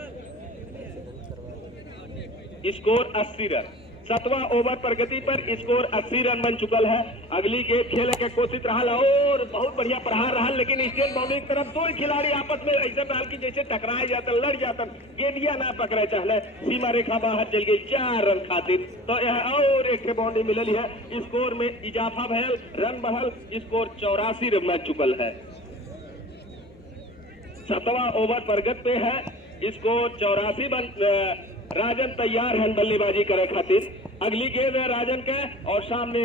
स्कोर 80 रन। 7वां ओवर प्रगति पर स्कोर 80 रन बन चुकल है। अगली गेंद खेले के कोशिश रहा और बहुत बढ़िया प्रहार रहा लेकिन स्टेट बाउंड्री की तरफ दो खिलाड़ी आपस में ऐसे डाल की जैसे टकराए जाता लड़ जाता, गेंदिया ना पकड़े चाहले, सीमा रेखा बाहर चल गई 4 रन खातिर। तो यह और एक बाउंड्री मिलल है, स्कोर में इजाफा भयल, रन बढ़ल, स्कोर 84 रन बन चुकल है। 7वां ओवर प्रगति पे है, स्कोर 84 बन। राजन तैयार है बल्लेबाजी करे खातिर। अगली गेंद है राजन के और सामने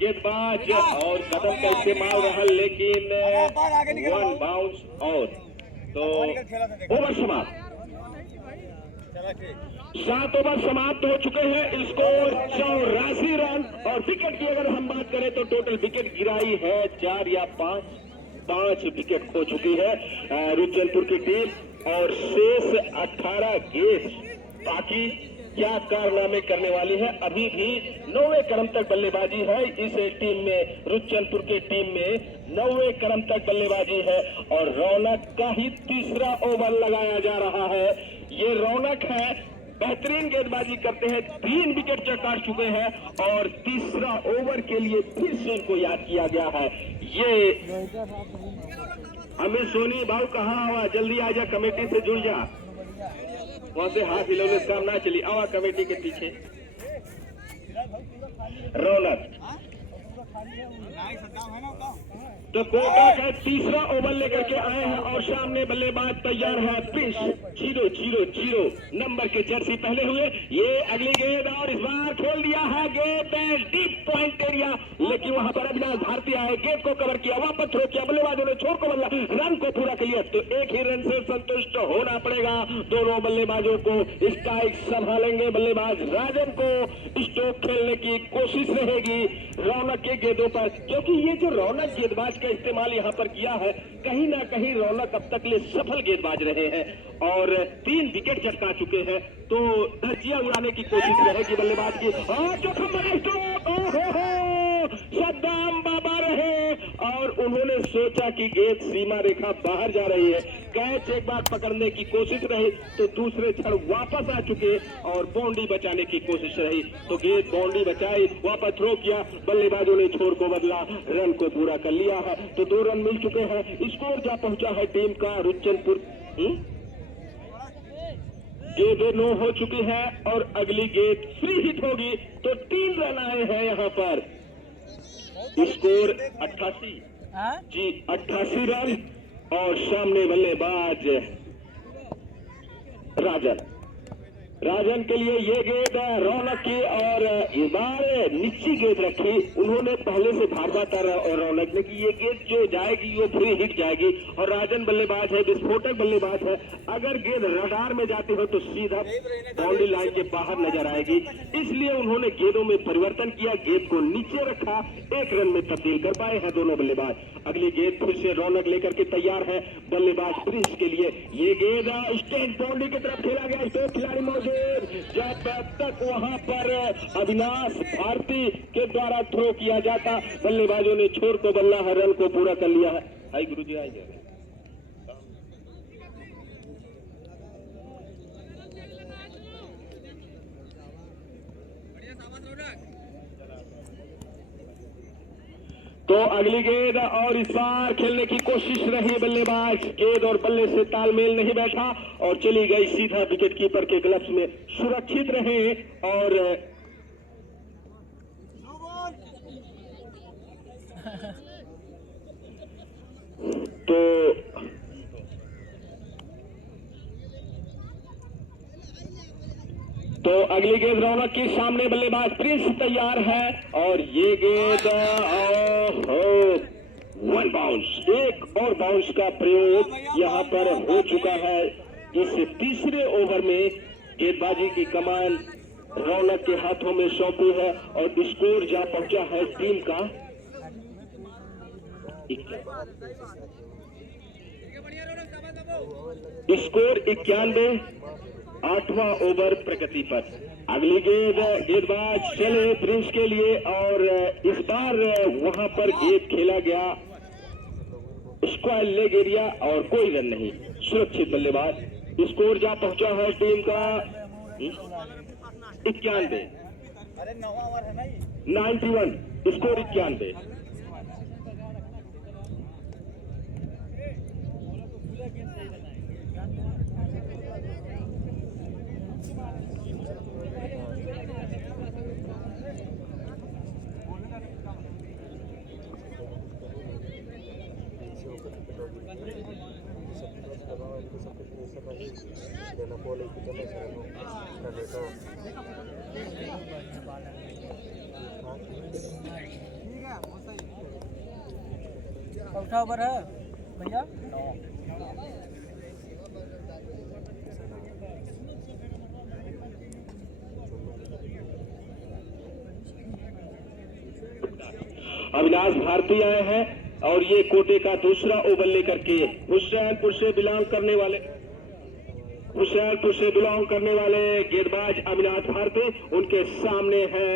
गेंदबाज और कदम का इस्तेमाल रहा लेकिन 1 बाउंस और तो ओवर समाप्त। 7 ओवर समाप्त हो चुके हैं, स्कोर 84 रन और विकेट की अगर हम बात करें तो टोटल विकेट गिराई है 4 या 5 विकेट खो चुकी है रुचनपुर की टीम और शेष 18 गेंद बाकी क्या कारनामे करने वाली है। अभी भी 9वें क्रम तक बल्लेबाजी है इस टीम में, रुचनपुर की टीम में 9वें क्रम तक बल्लेबाजी है और रौनक का ही 3रा ओवर लगाया जा रहा है। ये रौनक है, बेहतरीन गेंदबाजी करते हैं, 3 विकेट चटका चुके हैं और 3रा ओवर के लिए फिर से इनको याद किया गया है। ये अमित सोनी बाबू कहाँ हुआ, जल्दी आ जा, कमेटी से जुड़ जा, वहां से हाथ हिलौने से काम ना चली, आवा कमेटी के पीछे। रौनक तो कोटा का 3रा ओवर लेकर के आए हैं और सामने बल्लेबाज तैयार है पिच 0-0-0 नंबर के जर्सी पहले हुए। ये अगली गेंद और इस बार खेल दिया है गेंद डीप पॉइंट एरिया लेकिन वहां पर अविनाश भारती आए, गेंद को कवर किया, वापस थ्रो किया, बल्लेबाजों ने छोर को बल्ला रन को पूरा कर लिया। तो एक ही रन से संतुष्ट होना पड़ेगा दोनों बल्लेबाजों को। स्ट्राइक संभालेंगे बल्लेबाज राजन को, स्ट्रोक खेलने की कोशिश रहेगी रौनक के गेंदों पर क्योंकि ये जो रौनक गेंदबाज का इस्तेमाल यहाँ पर किया है कहीं ना कहीं रौनक अब तक ले सफल गेंदबाज रहे हैं और 3 विकेट चटका चुके हैं। तो धज्जियां उड़ाने की कोशिश रहेगी बल्लेबाज की और सद्दाम बाबा रहे और उन्होंने सोचा कि गेंद सीमा रेखा बाहर जा रही है, कैच एक बार पकड़ने की कोशिश रही तो दूसरे क्षण वापस आ चुके और बाउंड्री बचाने की कोशिश रही तो गेंद बाउंड्री बचाई, वापस थ्रो किया, बल्लेबाजों ने छोर को बदला, रन को पूरा कर लिया है। तो 2 रन मिल चुके हैं, स्कोर जा पहुंचा है टीम का रुच्चनपुर। गेंदें 9 हो चुकी है और अगली गेंद फ्री हिट होगी तो 3 रन आए हैं यहाँ पर। स्कोर 88 जी 88 रन और सामने बल्लेबाज राजन के लिए ये गेंद रौनक की और इस बार नीची गेंद रखी उन्होंने पहले से भागता और रौनक ने कि ये गेंद जो जाएगी वो फ्री हिट जाएगी और राजन बल्लेबाज है, विस्फोटक बल्लेबाज है, अगर गेंद रडार में जाती हो तो सीधा बाउंड्री लाइन के बाहर नजर आएगी, इसलिए उन्होंने गेंदों में परिवर्तन किया, गेंद को नीचे रखा, 1 रन में तब्दील कर पाए हैं दोनों बल्लेबाज। अगली गेंद फिर से रौनक लेकर के तैयार है बल्लेबाज प्रिंस के लिए, ये गेंद स्टेट बाउंड्री की तरफ खेला गया, स्टेट खिलाड़ी मौजूद, जब तक वहां पर अविनाश भारती के द्वारा थ्रो किया जाता, बल्लेबाजों ने छोर को बल्ला है, रन को पूरा कर लिया है। आई गुरुजी आई जाए। तो अगली गेंद और इस बार खेलने की कोशिश रही, बल्लेबाज गेंद और बल्ले से तालमेल नहीं बैठा और चली गई सीधा विकेट कीपर के ग्लव्स में, सुरक्षित रहे और तो अगली गेंद रौनक की सामने बल्लेबाज प्रिंस तैयार है और ये गेंद 1 बाउंस, एक और बाउंस का प्रयोग यहाँ पर हो चुका है। इस तीसरे ओवर में गेंदबाजी की कमान रौनक के हाथों में सौंपी है और स्कोर जा पहुंचा है टीम का 91, 8वां ओवर प्रगति पर। अगली गेंदबाज चले प्रिंस के लिए और इस बार वहां पर गेंद खेला गया स्क्वायर लेग एरिया और कोई रन नहीं, सुरक्षित बल्लेबाज। स्कोर जा पहुंचा है टीम का 91, 91, स्कोर 91। चौथा ओवर है भैया। अविनाश भारती आए हैं और ये कोटे का दूसरा ओवर लेकर के हुसैनपुर से बिलोंग करने वाले गेंदबाज अविनाश भारती, उनके सामने है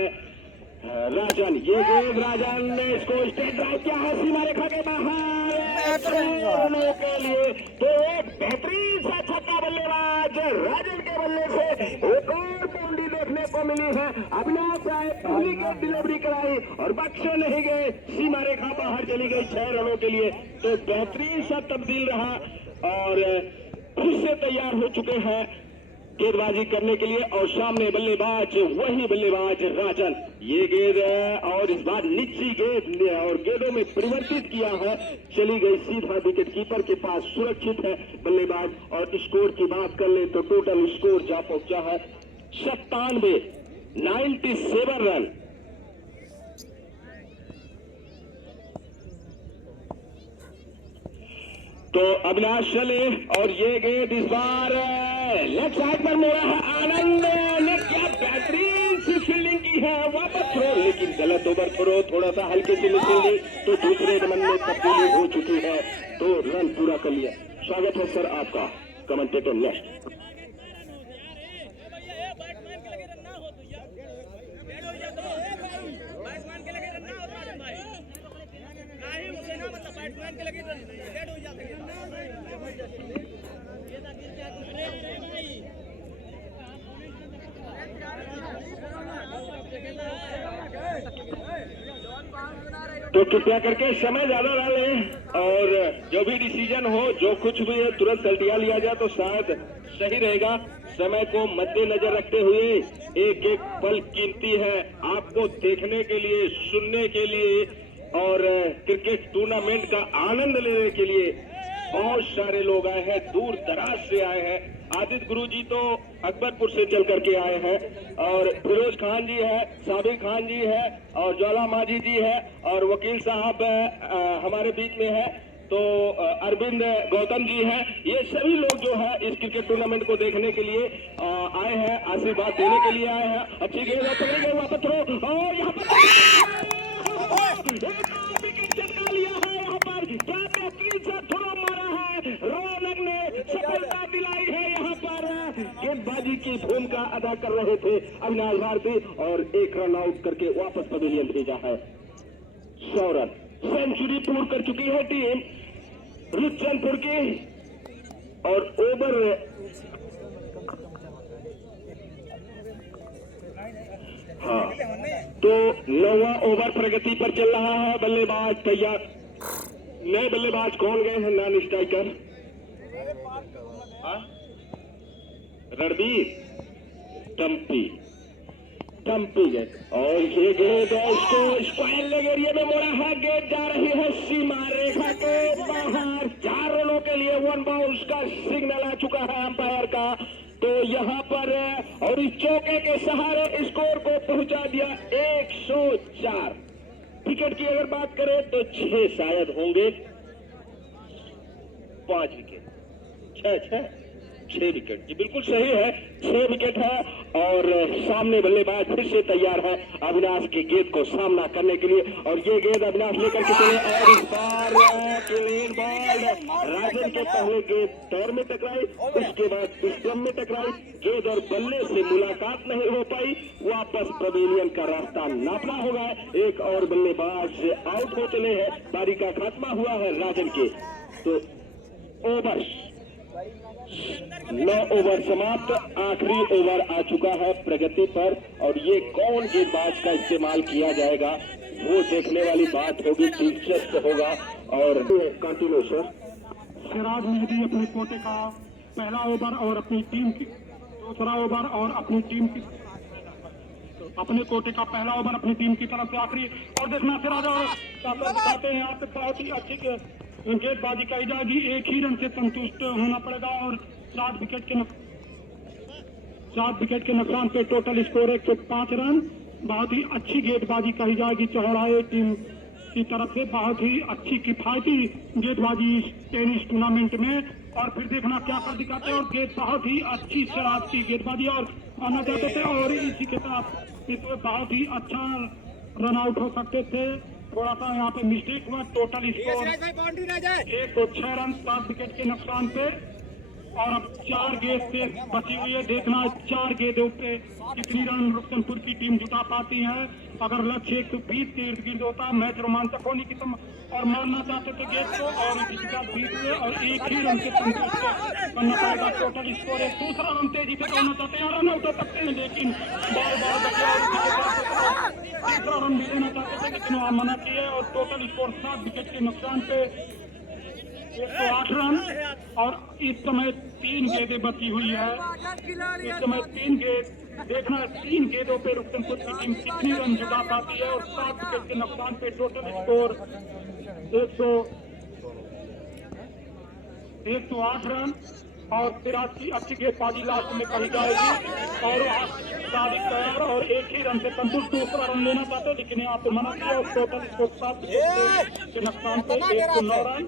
राजन। ये गेंद राजन ने इसको स्टेट ड्राइव किया है सीमा रेखा के बाहर के लिए, तो एक बेहतरीन सा छक्का बल्लेबाज राजन के बल्ले से एक और बाउंड्री देखने को मिली है। अविनाश आए, पहली गेंद डिलीवरी कराई और बख्शे नहीं गए, सीमा रेखा बाहर चली गई 6 रनों के लिए। तो बेहतरीन सा तब्दील रहा और खुद से तैयार हो चुके हैं गेंदबाजी करने के लिए और सामने बल्लेबाज वही बल्लेबाज राजन। ये गेंद और इस बार निचली गेंद और गेंदों में परिवर्तित किया है, चली गई सीधा विकेट कीपर के पास, सुरक्षित है बल्लेबाज। और स्कोर की बात कर ले तो टोटल स्कोर जा पहुंचा है 97 रन। तो अविनाश चले और ये गेंद इस बार लेफ्ट साइड पर मोड़ा है, आनंद ने क्या बेहतरीन सी फील्डिंग की है, वापस थ्रो, लेकिन गलत ओवर थ्रो, थोड़ा सा हल्के से मिसफील्डिंग, तो दूसरे रन में तब्दीली हो चुकी है, तो रन पूरा कर लिया। स्वागत है सर आपका कमेंटेटर नेक्स्ट। बैट्समैन के लगे रन ना होता है भाई, तो कृपया करके समय ज्यादा ना लें और जो भी डिसीजन हो, जो कुछ भी है, तुरंत अल्टिया लिया जाए तो शायद सही रहेगा। समय को मद्देनजर रखते हुए एक एक पल कीमती है आपको देखने के लिए, सुनने के लिए और क्रिकेट टूर्नामेंट का आनंद लेने के लिए बहुत सारे लोग आए हैं, दूर दराज से आए हैं। आदित्य गुरुजी तो अकबरपुर से चल करके आए हैं और फिरोज खान जी है, साबिर खान जी है और ज्वाला माझी जी है और वकील साहब हमारे बीच में है, तो अरविंद गौतम जी हैं। ये सभी लोग जो है इस क्रिकेट टूर्नामेंट को देखने के लिए आए हैं, आशीर्वाद देने के लिए आए हैं। अच्छी गेंद पकड़ी गई, वापस थ्रो और यहाँ पर विकेट चटका लिया है। यहाँ पर क्या बेहतरीन सा थ्रो मारा है, रौनक ने सफलता दिलाई है। यहाँ पर गेंदबाजी की भूमिका अदा कर रहे थे अविनाश भारती और एक रन आउट करके वापस पवेलियन भेजा है। 100 रन सेंचुरी पूर्ण कर चुकी है टीम रुचनपुर की और ओवर हाँ तो 9वां ओवर प्रगति पर चल रहा है। बल्लेबाज तैयार, नए बल्लेबाज कौन गए हैं? नॉन स्ट्राइकर रणबीर टम्पी गेंद और ये गेंद इसको स्क्वायर लेग एरिया में मोड़ा है। गेंद जा रही है सीमा रेखा के बाहर। 4 रनों के लिए 1 बाउंस का सिग्नल आ चुका है अंपायर का। तो यहाँ पर और इस चौके के सहारे स्कोर को पहुंचा दिया 104। विकेट की अगर बात करें तो 6 शायद होंगे, 5 विकेट, 6 विकेट जी बिल्कुल सही है, 6 विकेट है। और सामने बल्लेबाज फिर से तैयार है अविनाश की गेंद को सामना करने के लिए और ये गेंद अविनाश लेकर के चले और इस बार क्लीन बॉल राजन के पहले गेंद पैर में टकराई, उसके बाद स्टंप में टकराई। गेंद और बल्ले से मुलाकात नहीं हो पाई, वापस पवेलियन का रास्ता नापना होगा। एक और बल्लेबाज आउट हो चले हैं, पारी का खात्मा हुआ है राजन के। तो ओवर 9 ओवर समाप्त, आखिरी ओवर आ चुका है प्रगति पर और ये कौन गेंदबाज का इस्तेमाल किया जाएगा वो देखने वाली बात होगी, दिलचस्प होगा। और कंटिन्यू सर। सिराज मेहदी अपने कोटे का पहला ओवर और अपनी टीम की दूसरा ओवर और अपनी टीम की अपने कोटे का पहला ओवर अपनी टीम की तरफ से आखिरी। और देखना सिराज और दिखाते हैं यहाँ पे बहुत ही अच्छी गेंदबाजी कही जाएगी। एक ही रन से संतुष्ट होना पड़ेगा और 7 विकेट के नुकसान पे टोटल स्कोर 105 रन। बहुत ही अच्छी गेंदबाजी कही जाएगी चौहड़ाई टीम की तरफ से, बहुत ही अच्छी किफायती गेंदबाजी इस टेनिस टूर्नामेंट में। और फिर देखना क्या कर दिखाते हैं और गेंद बहुत ही अच्छी शराब की गेंदबाजी और आना चाहते थे और इसी के साथ इसमें बहुत ही अच्छा रन आउट हो सकते थे। थोड़ा सा यहाँ पे मिस्टेक हुआ। टोटल स्कोर 106 रन 7 विकेट के नुकसान पे और अब 4 गेंद से बची हुई है। देखना 4 गेंदों पे कितनी रन रुस्तमपुर की टीम जुटा पाती है। अगर लक्ष्य 120 के इर्द गिर्द होता मैच रोमांचक होने की और मारना चाहते थे गेंद को और इसी का बीत हुए और एक ही रन से संतुष्ट करना पड़ेगा। टोटल स्कोर है। दूसरा रन तेजी से करना चाहते हैं, रन आउट हो सकते हैं लेकिन बार तीसरा रन भी लेना चाहते थे लेकिन वहां मना किए और टोटल स्कोर 7 विकेट के नुकसान पे 108 रन। और इस समय 3 गेंदें बची हुई है। इस समय 3 गेंद देखना 3 गेंदों पे रुस्तमपुर की टीम कितनी रन जुटा पाती है और 7 विकेट के नुकसान पे टोटल स्कोर 108 रन। और सिराज की अच्छी गेंदबाजी लास्ट में कही जाएगी और सादिक तैयार और एक ही रन से संतुष्ट दूसरा रन लेना चाहते लेकिन यहाँ पे मना किया और टोटल स्कोर 7 के नुकसान पे 109 रन।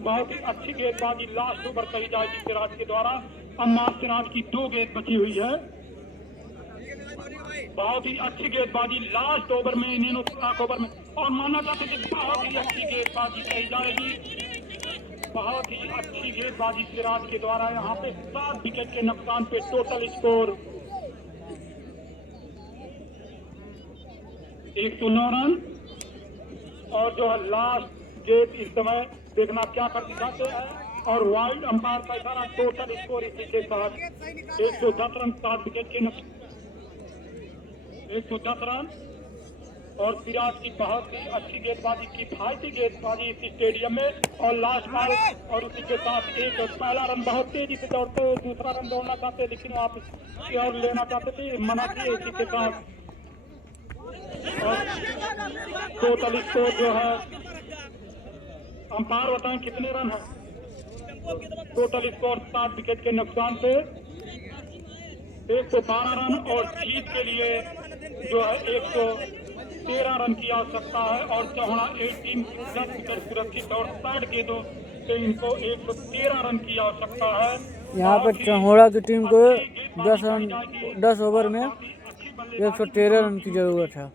बहुत ही अच्छी गेंदबाजी लास्ट ओवर कही जाएगी सिराज के द्वारा। अम्मार सिराज की 2 गेंद बची हुई है। बहुत ही अच्छी गेंदबाजी लास्ट ओवर में इन्हें ओवर में और मानना चाहते थे बहुत ही अच्छी गेंदबाजी कही जाएगी। बहुत ही अच्छी गेंदबाजी सिराज के द्वारा यहाँ पे 7 विकेट के नुकसान पे टोटल स्कोर 109 रन। और जो है लास्ट गेंद इस समय देखना क्या कर दिखाते हैं। और वाइड अंपायर का इशारा, टोटल स्कोर इसी के साथ 110 रन 7 विकेट के 110 रन। और सिराज की बहुत ही अच्छी गेंदबाजी, किफायती गेंदबाजी इस स्टेडियम में। और लास्ट बॉल, और उसी के साथ एक पहला रन बहुत तेजी से दौड़ते हुए, दूसरा रन दौड़ना चाहते लेकिन आप और लेना चाहते थे, मना किए। इसी के साथ और टोटल स्कोर जो है, अंपायर बताएं कितने रन है। टोटल स्कोर 7 विकेट के नुकसान से 112 रन। और जीत के लिए जो है 113 रन की आवश्यकता है। और चौहान एक टीम 10 विकेट सुरक्षित और 60 गेंदों से इनको 113 रन की आवश्यकता है। यहाँ पर चौहोड़ा की टीम को 10 ओवर में 113 रन की जरूरत है।